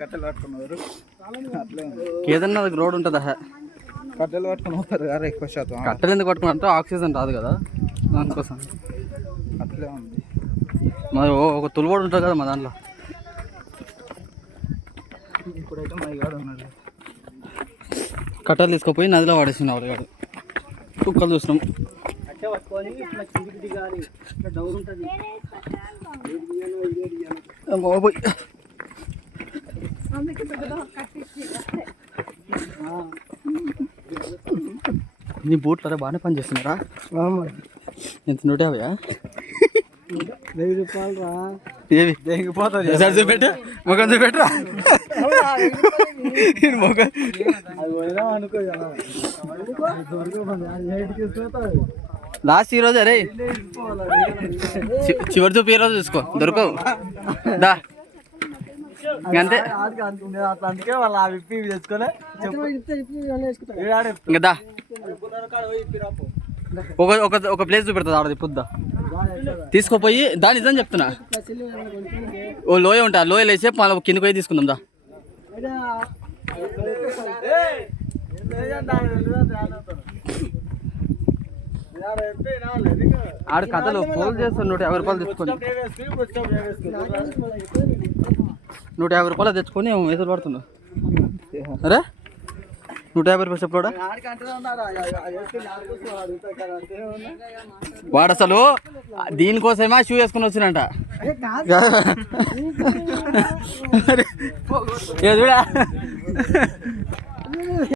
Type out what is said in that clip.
కట్టెలు పట్టుకున్నారు. ఏదన్నా రోడ్ ఉంటుందా? కట్టెలు పట్టుకుని పోతారు కదా ఎక్కువ శాతం. కట్టెలు ఎందుకు పట్టుకుని అంటే ఆక్సిజన్ రాదు కదా, దానికోసం అట్లే ఉంది. మరి ఒక తులుబోడు ఉంటుంది కదా మా దాంట్లో. ఇప్పుడైతే మా గాడు ఉన్నాడు. కట్టెలు తీసుకుపోయి నదిలో పడేసిన వాళ్ళు గాడు. కుక్కలు చూసినాం. బాబోయ్ నీ బూట్లు అరే బాగానే పని చేస్తున్నారా? ఎంత 150? 1000 రూపాయలు రా. ఏవి దేగిపోతుంది. చూపెట్టు, ముఖం చూపెట్టురా. లాస్ట్ ఈరోజు అరే చివరి చూపు ఈరోజు చూసుకో, దొరకవు. దా అంతే అందుకే వాళ్ళు ఆ విప్పి తెచ్చుకోలే. ఇంకా దా ఒక ప్లేస్ చూపెడుతుంది ఆడది పొద్దు తీసుకోపోయి. దాని నిజం చెప్తున్నా, ఓ లోయ ఉంటా, లోయ లేచే కిందకి పోయి తీసుకుందాం. దా ఆడు కథలు పోలు చేస్తాడు. 150 రూపాయలు తెచ్చుకొని 150 రూపాయలు తెచ్చుకొని ఎదురు పడుతున్నావు. అరే 150 రూపాయలు చెప్పాడా వాడు? అసలు దీనికోసమా షూ వేసుకుని వచ్చినంట. చూడా